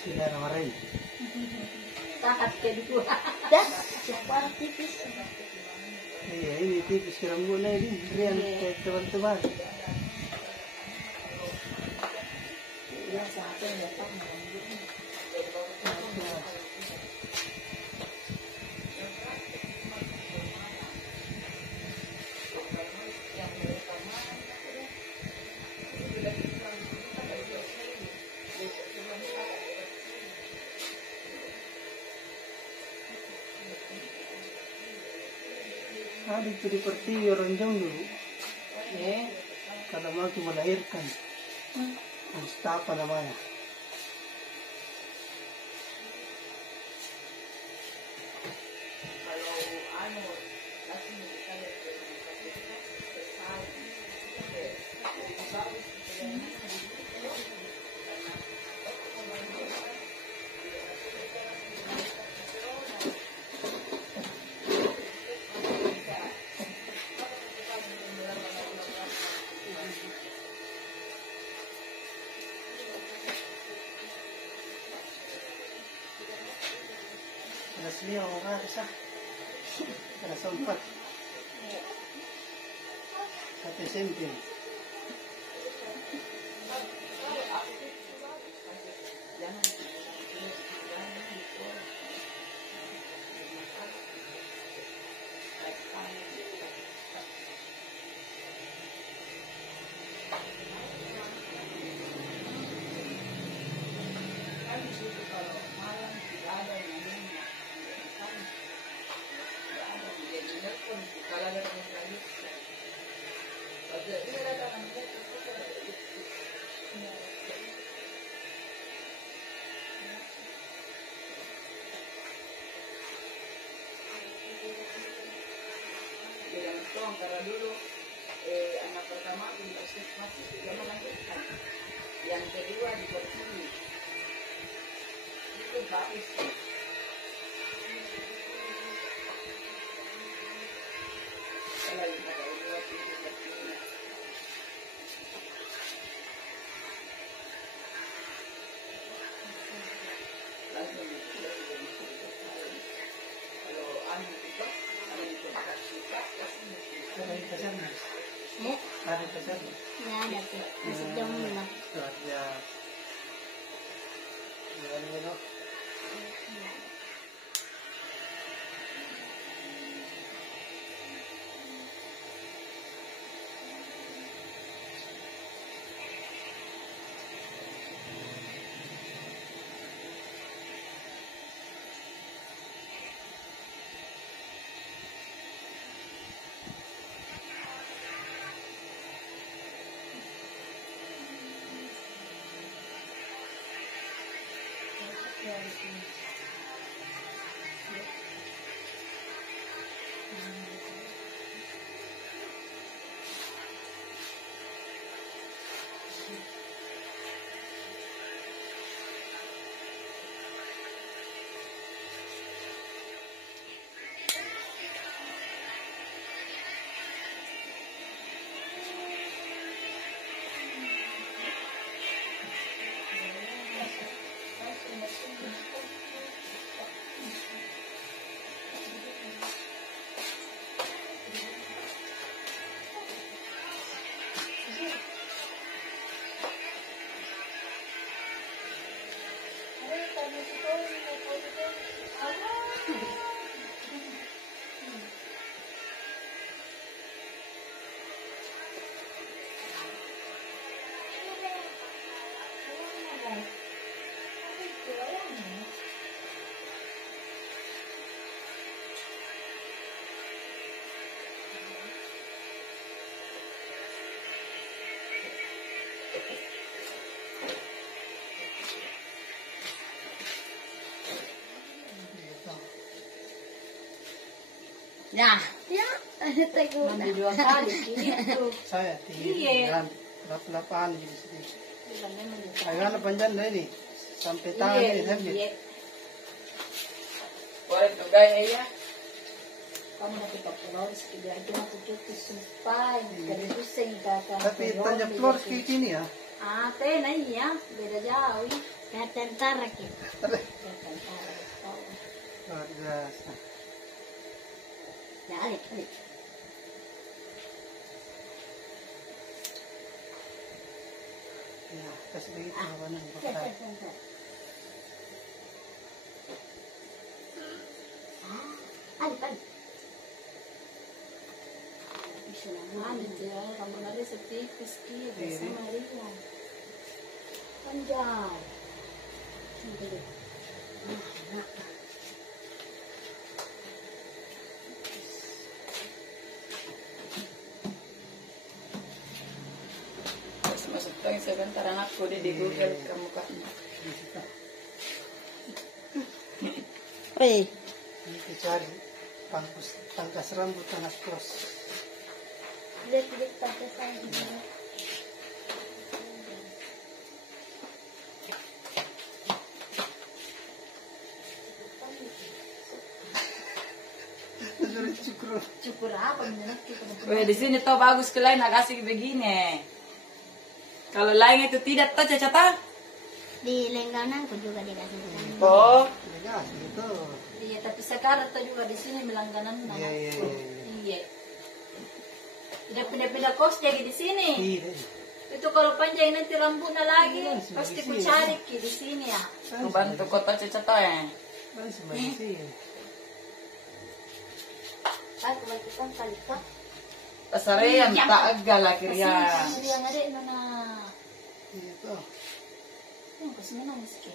Bismillahirrahmanirrahim. Tahat ke dua. Dah, cepat tipis. Iya, ini tipis kerambunnya ini. Rian teman-teman. Yang satu yang datang. Itu di Pertiwi orang jauh dulu. Karena mau melahirkan. Mustafa namanya. Ada selia orang sah. Ada sempat. Satu senti. Karena dulu anak pertama di puskesmas sudah melahirkan, yang kedua di Pertiwi itu bagus sih. Kalau yang ada dua itu Pertiwi. Langsung kalau anu itu ada di tempat kita Ada di kasarnya. Ada di kasarnya. Ya, ada tuh. Masih jam 5. Ya. Ya. Ya, Teguh. mandi 2 kali gitu. Saya Iya. lap-lapan di sini. Bilangnya mandi 2 kali. Ayo anak panjang dah ini. Sampai tangan ini saja. Iya. Boleh tuh gaya ya. Kamu nanti ke pulau sekali aja aku cuti sumpah. Dari pusing kata. Tapi tanjak telur kayak gini ya. Ah, teh nah iya, beda jauh. Kayak tentara gitu. Kayak tentara. Oh. Luar biasa. Ya, alik. Ya, kasih begitu hawanan bakal. Alik. Bisa naman. Ya, kamu nari setipis kia, Iya. biasa Maria. Panjang. Sini. Nah. Terus masuk tayo sebentar anakku di Google kamu kan. Wih. Ini dicari pangkas rambut anak kos. Lihat pakai saya. Sudah cukur. Cukur apa menurut kita? Weh, di sini toh bagus ke lain agak asik begini. Kalau lain itu tidak toh cacat. Di Lenggananku juga dikasih. Oh, Ya, gitu. iya tapi sekarang toh juga di sini melangganan Iya. Iya. Tidak pindah-pindah kos jadi di sini. Iya. Itu kalau panjang nanti rambutnya lagi, Iya, pasti di ku sini. cari ki di sini ya. Ku bantu kota cacat ya. Masih banyak sih. Aku lakukan kalika. Pasarean tak agal lah kirian. Yang ada mana? Itu. Yang kusini nangis ki.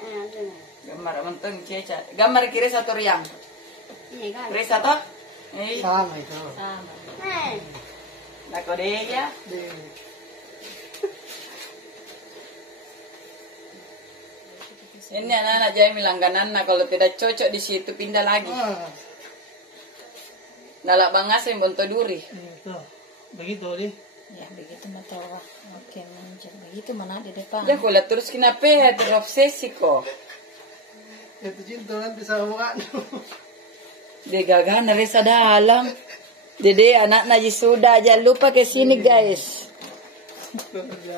Ada. Gambar menteng cacat. Gambar kiri satu riang. Ini kan. Kiri satu. Sama itu. Sama. Hey. Nah kode ya. Deh. Ini anak-anak jadi melangganan. Nah kalau tidak cocok di situ pindah lagi. Nalak bangas yang bonto duri. Itu. Begitu deh. Ya begitu matawa. Oke manjat. Begitu mana di depan. Ya, Ya kulihat terus kenapa ya terobsesi kok. Itu cinta nanti sama kan. Dia gagah narisa dalam. Dede anak naji sudah jangan lupa ke sini guys.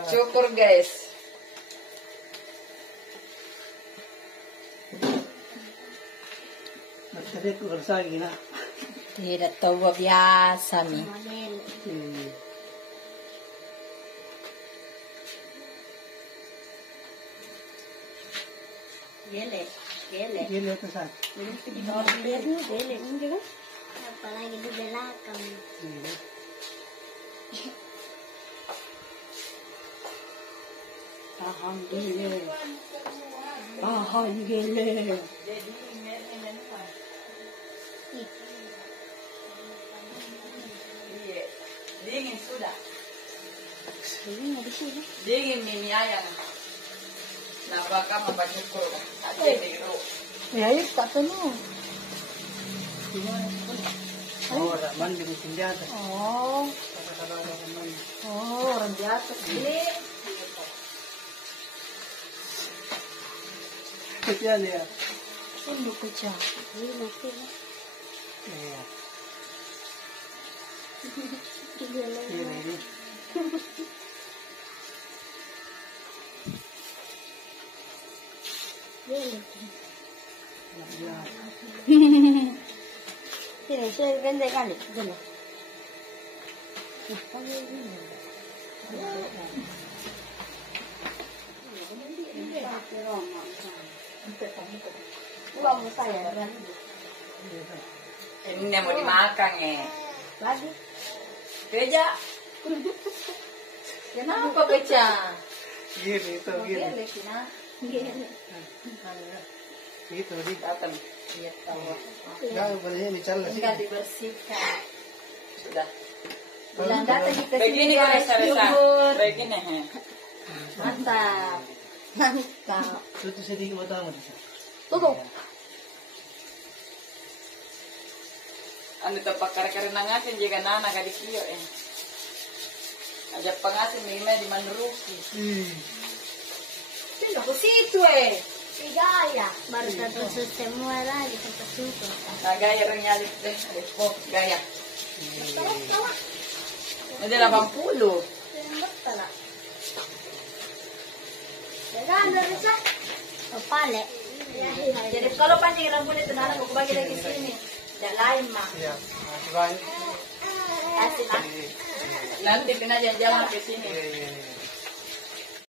Syukur guys. Tadi aku harus lagi nak. Tidak tahu biasa mi. Model. Gele. Gila itu saat. Model gele juga. Apalagi di belakang. Alhamdulillah. Alhamdulillah. Iya, dingin sudah. Ini nggak di sini. Dingin mimi ayam. Napa kamu bersyukur? Ada biru. Ya, itu tak penuh. Oh, tak mandi di senjata. Oh, Kata-kata orang mandi. orang di atas ini. Kesian ya. Ini pecah. Ini nanti lah. Iya. Gele. Ini. Gele. Ya. Sini, saya ganda kali. Gele. Uang saya. Ini yang mau dimakan ya. Lagi. Beja. Kenapa pecah? Gini itu gini. Gele kina. Gele. Itu di. Datang. Iya tahu. Enggak boleh bicara sih. Tinggal dibersihkan. Sudah. Kalau Bilang datang kita kalau- sini guys, syukur. Begini he. Mantap. Mantap. Itu sedikit mata mata. Tutup. Anu tempat kare-kare nangasin jika nana kadi kio Aja pengasin mime di Manruki. Tidak ke situ Tiga ya. Baru satu semua lagi sampai situ. Nah gaya orang nyali deh. Oh gaya. Ada 80. Betul lah. Gagana rin siya. O pale. Jadi kalau pancing rambut itu nana aku bagi lagi sini. Tidak lain mah. Iya. Nah, Kasih lah. Nanti kena jalan ke sini. iya.